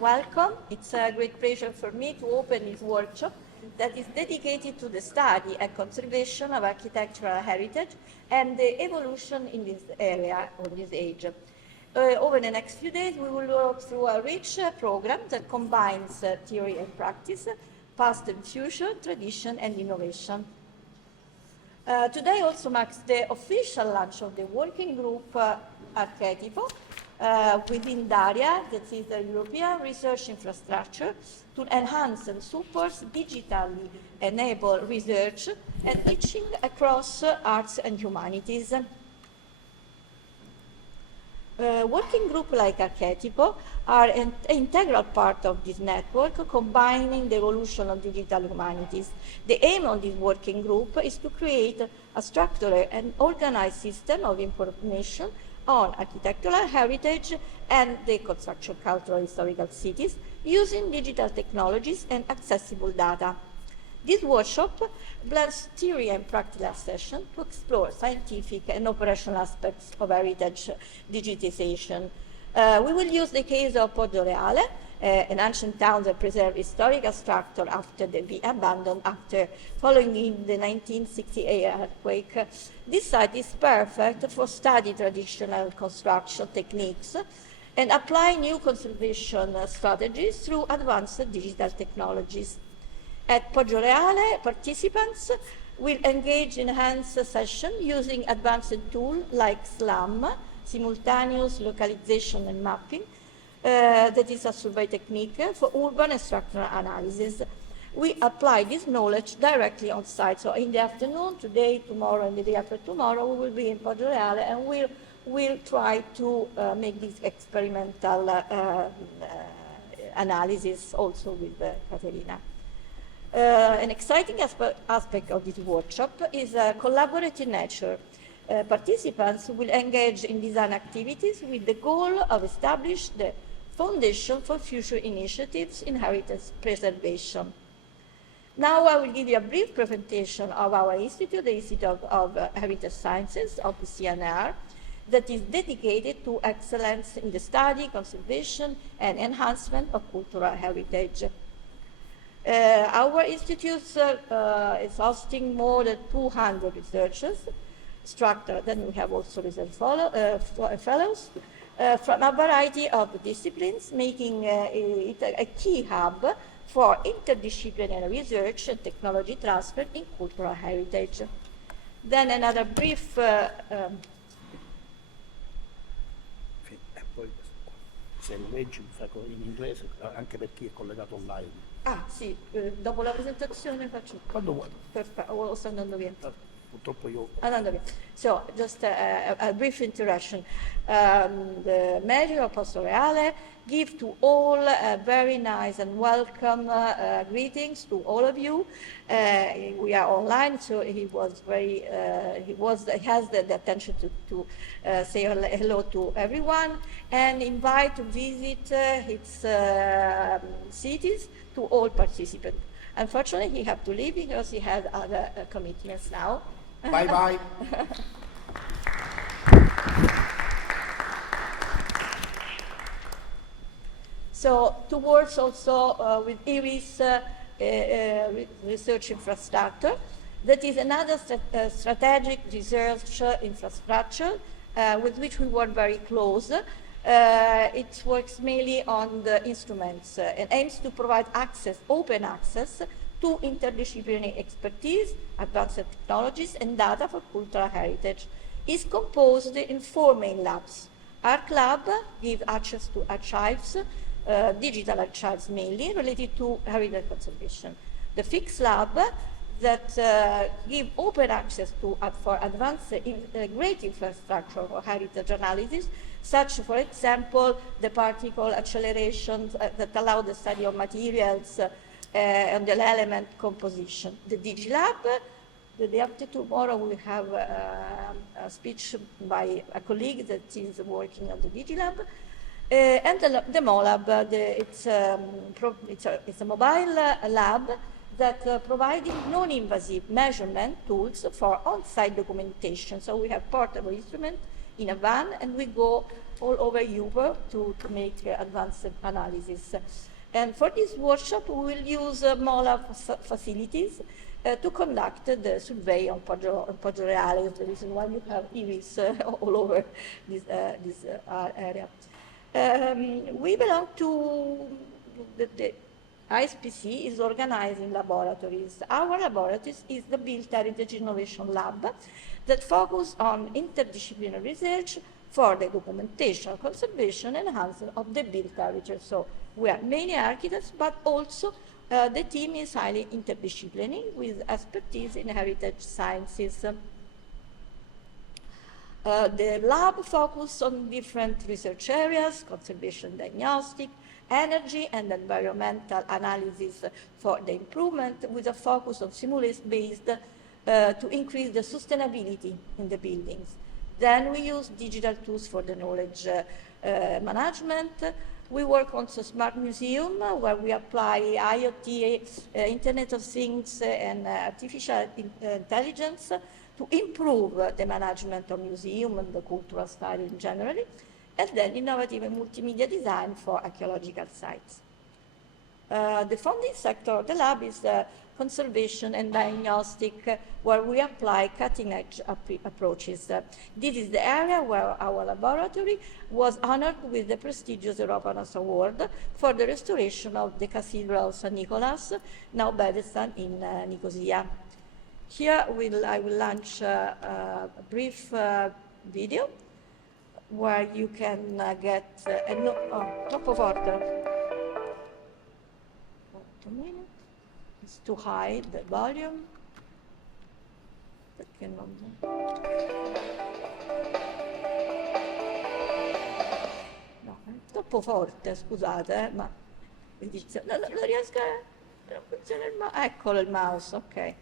Welcome. It's a great pleasure for me to open this workshop that is dedicated to the study and conservation of architectural heritage and the evolution in this area or this age. Over the next few days, we will work through a rich program that combines theory and practice, past and future, tradition and innovation. Today also marks the official launch of the working group Archetipo within DARIAH, that is the European Research Infrastructure, to enhance and support digitally enabled research and teaching across arts and humanities. Working groups like Archetipo are an integral part of this network, combining the evolution of digital humanities. The aim of this working group is to create a structured and organized system of information on architectural heritage and the construction cultural historical cities using digital technologies and accessible data. This workshop blends theory and practical sessions to explore scientific and operational aspects of heritage digitization. We will use the case of Gigliarelli, an ancient town that preserved historical structure after the abandoned following in the 1968 earthquake. This site is perfect for study traditional construction techniques and apply new conservation strategies through advanced digital technologies. At Gigliarelli, participants will engage in enhanced session using advanced tools like SLAM, simultaneous localization and mapping, that is a survey technique for urban and structural analysis. We apply this knowledge directly on site. So in the afternoon, today, tomorrow, and the day after tomorrow, we will be in Gigliarelli and we'll try to make this experimental analysis also with Caterina. An exciting aspect of this workshop is collaborative nature. Participants will engage in design activities with the goal of establishing the foundation for future initiatives in heritage preservation. Now I will give you a brief presentation of our institute, the Institute of Heritage Sciences of the CNR, that is dedicated to excellence in the study, conservation, and enhancement of cultural heritage. Our institute is hosting more than 200 researchers, structured, then we have also research fellows from a variety of disciplines, making it a key hub for interdisciplinary research and technology transfer in cultural heritage. Then another brief se leggi in inglese anche per chi è collegato online. Ah sì, dopo la presentazione faccio. Quando vuoi. Perfetto, o sto andando via. Purtroppo io. Andando via. So, just a brief introduction. The measure of Gigliarelli give to all very nice and welcome greetings to all of you. We are online, so he has the attention to say hello to everyone and invite to visit its cities to all participants. Unfortunately, he has to leave because he has other commitments now. Bye-bye. So towards also with IRIS research infrastructure, that is another strategic research infrastructure with which we work very close. It works mainly on the instruments and aims to provide access, open access to interdisciplinary expertise, advanced technologies, and data for cultural heritage. It's composed in 4 main labs. Arch Lab gives access to archives, digital archives mainly, related to heritage conservation. The Fix Lab that give open access to for advanced great infrastructure for heritage analysis, such, for example, the particle accelerations that allow the study of materials and the element composition. The DigiLab, the day after tomorrow, we have a speech by a colleague that is working on the DigiLab. And the MoLab, it's a mobile lab that providing non-invasive measurement tools for on-site documentation. So we have portable instruments in a van, and we go all over Europe to make advanced analysis. And for this workshop, we will use MOLA facilities to conduct the survey on Poggio Reale. The reason why you have iris all over this area. We belong to the ISPC is organizing laboratories. Our laboratories is the Built Heritage Innovation Lab that focus on interdisciplinary research for the documentation, conservation, and enhancement of the built heritage. So we are many architects, but also the team is highly interdisciplinary with expertise in heritage sciences. The lab focuses on different research areas: conservation diagnostic, energy and environmental analysis for the improvement, with a focus on simulation-based to increase the sustainability in the buildings. Then we use digital tools for the knowledge management. We work on a smart museum where we apply IoT, Internet of Things, and artificial intelligence to improve the management of museum and the cultural study in general, and then innovative and multimedia design for archaeological sites. The funding sector of the lab is conservation and diagnostic, where we apply cutting-edge approaches. This is the area where our laboratory was honored with the prestigious Europanos Award for the restoration of the Cathedral of St. Nicholas, now Bedestan in Nicosia. Here I will launch a brief video where you can get troppo forte. It's too high, the volume. Perché non... No, è troppo forte, scusate, ma... Non riesco a... Non funziona il mouse. Eccolo il mouse, ok.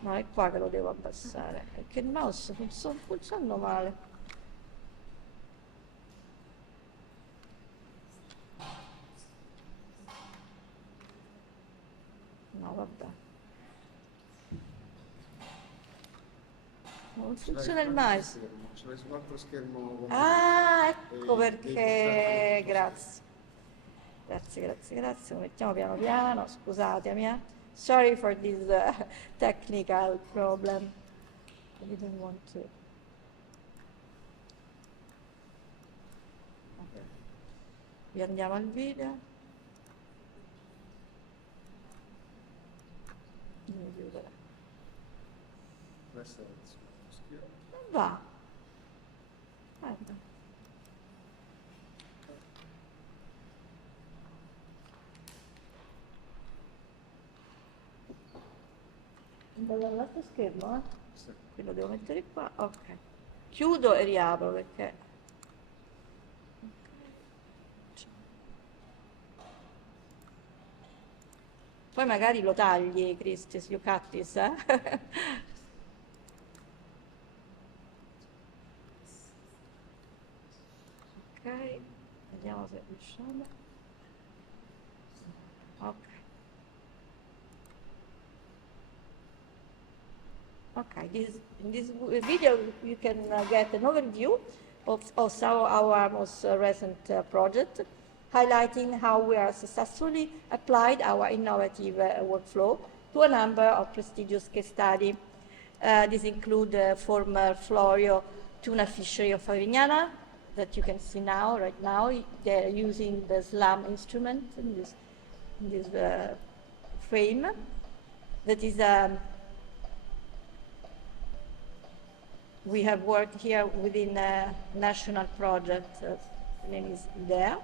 No, è qua che lo devo abbassare, perché il mouse funziona male. No, vabbè. Non funziona il mouse. Ce l'hai su un altro schermo. Ah, ecco perché. Grazie. Lo mettiamo piano piano. Scusatemi. Sorry for this technical problem. I didn't want to. Okay. Riandiamo al video. Questo è il suo schermo. Non va. Guarda. Dall'altro schermo, Sì. Quindi lo devo mettere qua, ok. Chiudo e riapro perché... Poi magari lo tagli, Christis, you cut this, eh? Ok, vediamo se riusciamo. Ok. Okay, in this video you can get an overview of our most recent project, highlighting how we are successfully applied our innovative workflow to a number of prestigious case studies. These include former Florio tuna fishery of Favignana, that you can see now, right now. They're using the SLAM instrument in this frame. That is we have worked here within a national project, the name is there.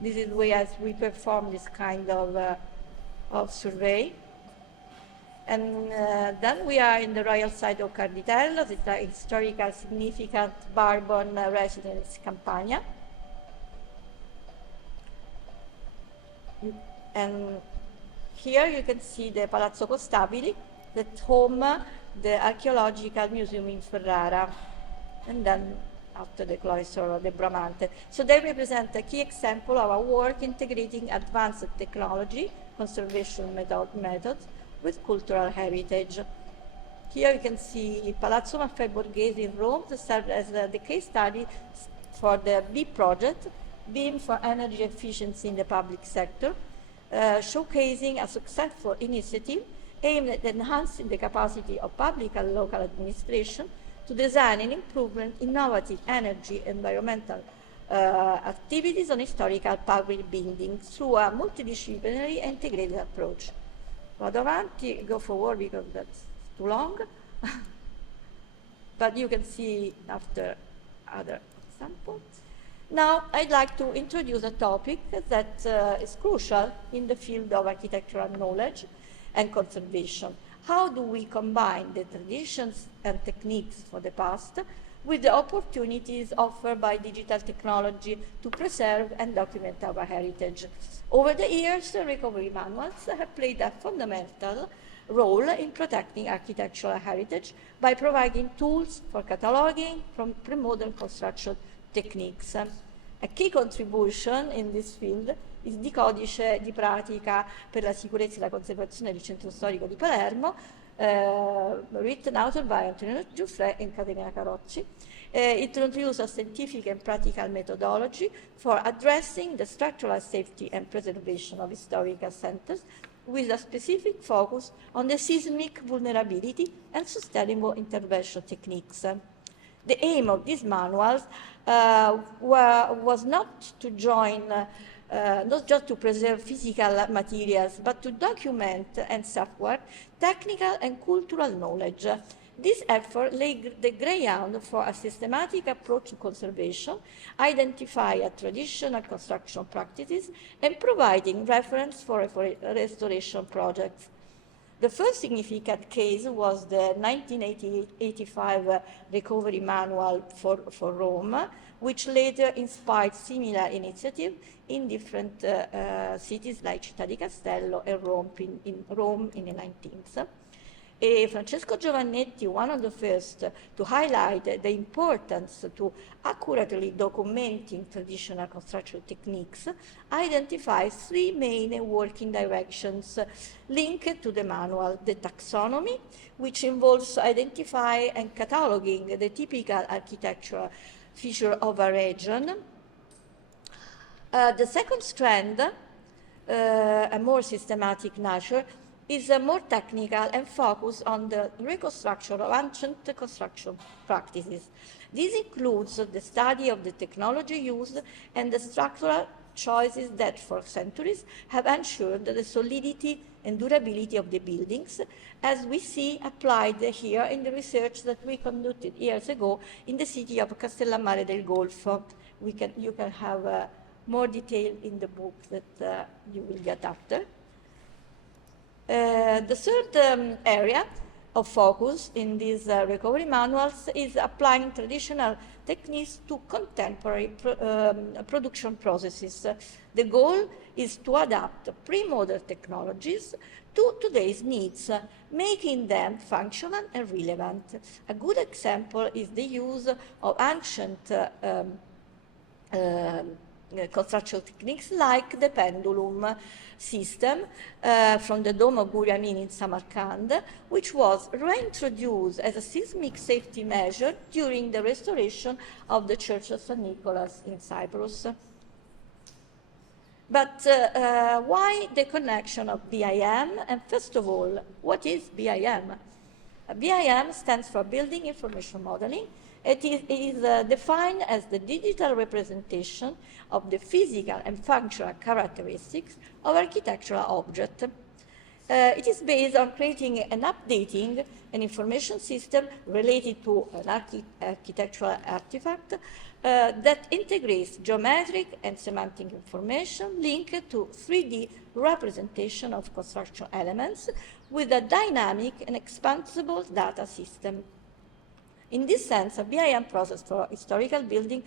This is where we perform this kind of survey. And then we are in the royal site of Carditello. It's a historical significant Bourbon residence Campania. And here you can see the Palazzo Costabili, that home the Archaeological Museum in Ferrara, and then after the cloister of the Bramante. So they represent a key example of our work integrating advanced technology, conservation methods with cultural heritage. Here you can see Palazzo Maffei Borghese in Rome that served as the case study for the B project, BEAM for energy efficiency in the public sector, showcasing a successful initiative aimed at enhancing the capacity of public and local administration to design and improve innovative energy environmental activities on historical public buildings through a multidisciplinary and integrated approach. Vado avanti, go forward because that's too long. But you can see after other examples. Now, I'd like to introduce a topic that is crucial in the field of architectural knowledge and conservation. How do we combine the traditions and techniques for the past with the opportunities offered by digital technology to preserve and document our heritage? Over the years, recovery manuals have played a fundamental role in protecting architectural heritage by providing tools for cataloging from pre-modern construction techniques. A key contribution in this field is di Codice di Pratica per la Sicurezza e la Conservazione del Centro Storico di Palermo, written out by Antonio Giuffre and Caterina Carocci. It introduces a scientific and practical methodology for addressing the structural safety and preservation of historical centers with a specific focus on the seismic vulnerability and sustainable intervention techniques. The aim of these manuals was not just to preserve physical materials, but to document and safeguard technical and cultural knowledge. This effort laid the ground for a systematic approach to conservation, identifying traditional construction practices, and providing reference for restoration projects. The first significant case was the 1985 Recovery Manual for Rome, which later inspired similar initiatives in different cities like Città di Castello and Rome in the 19th. Francesco Giovannetti, one of the first to highlight the importance to accurately documenting traditional construction techniques, identifies three main working directions linked to the manual: the taxonomy, which involves identifying and cataloging the typical architectural feature of a region. The second strand, a more systematic nature, is more technical and focused on the reconstruction of ancient construction practices. This includes the study of the technology used and the structural choices that for centuries have ensured the solidity and durability of the buildings, as we see applied here in the research that we conducted years ago in the city of Castellammare del Golfo. You can have more detail in the book that you will get after. The third area of focus in these recovery manuals is applying traditional techniques to contemporary production processes. The goal is to adapt pre-modern technologies to today's needs, making them functional and relevant. A good example is the use of ancient construction techniques like the pendulum system from the Dome of Buriamin in Samarkand, which was reintroduced as a seismic safety measure during the restoration of the Church of St. Nicholas in Cyprus. But why the connection of BIM? And first of all, what is BIM? BIM stands for Building Information Modeling. It is defined as the digital representation of the physical and functional characteristics of architectural objects. It is based on creating and updating an information system related to an architectural artifact that integrates geometric and semantic information linked to 3D representation of construction elements with a dynamic and expansible data system. In this sense, a BIM process for historical building,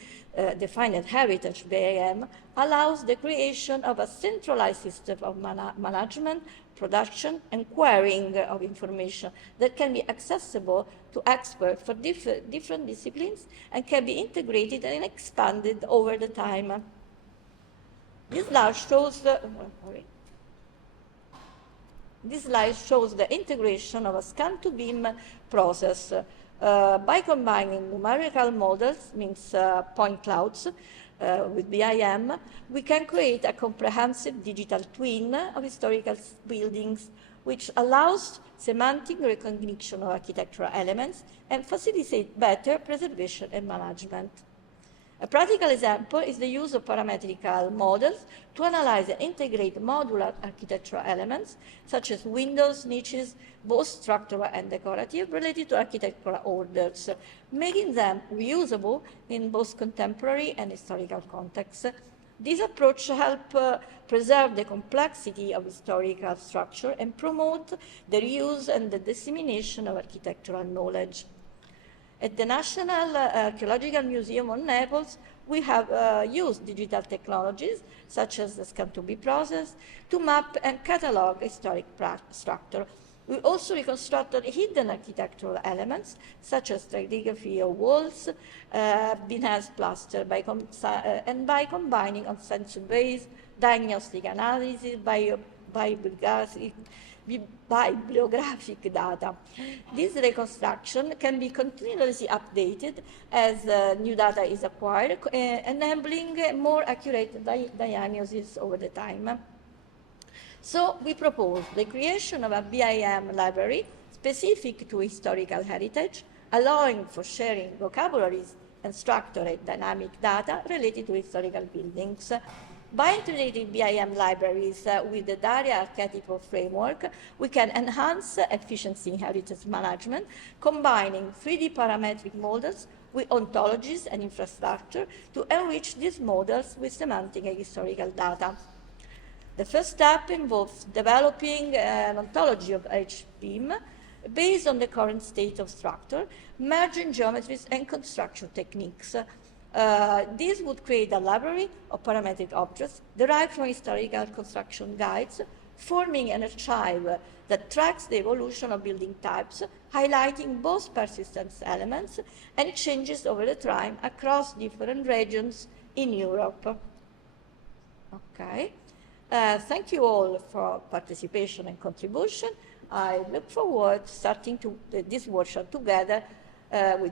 defined as Heritage BIM, allows the creation of a centralized system of management, production, and querying of information that can be accessible to experts for different disciplines and can be integrated and expanded over the time. This slide shows This slide shows the integration of a scan-to-beam process. By combining numerical models, means point clouds, with BIM, we can create a comprehensive digital twin of historical buildings, which allows semantic recognition of architectural elements and facilitates better preservation and management. A practical example is the use of parametrical models to analyze and integrate modular architectural elements, such as windows, niches, both structural and decorative, related to architectural orders, making them reusable in both contemporary and historical contexts. This approach helps preserve the complexity of historical structure and promote the reuse and the dissemination of architectural knowledge. At the National Archaeological Museum of Naples, we have used digital technologies, such as the scan-to-be process, to map and catalog historic structure. We also reconstructed hidden architectural elements, such as stratigraphy of walls, enhanced plaster, and by combining on sensor-based diagnostic analysis, bibliographic data. This reconstruction can be continuously updated as new data is acquired, enabling more accurate diagnosis over the time. So we propose the creation of a BIM library specific to historical heritage, allowing for sharing vocabularies and structured dynamic data related to historical buildings. By integrating BIM libraries with the DARIAH Archetipo framework, we can enhance efficiency in heritage management, combining 3D parametric models with ontologies and infrastructure to enrich these models with semantic and historical data. The first step involves developing an ontology of each beam based on the current state of structure, merging geometries and construction techniques. This would create a library of parametric objects derived from historical construction guides, forming an archive that tracks the evolution of building types, highlighting both persistence elements and changes over the time across different regions in Europe. Okay. Thank you all for participation and contribution. I look forward to starting this workshop together with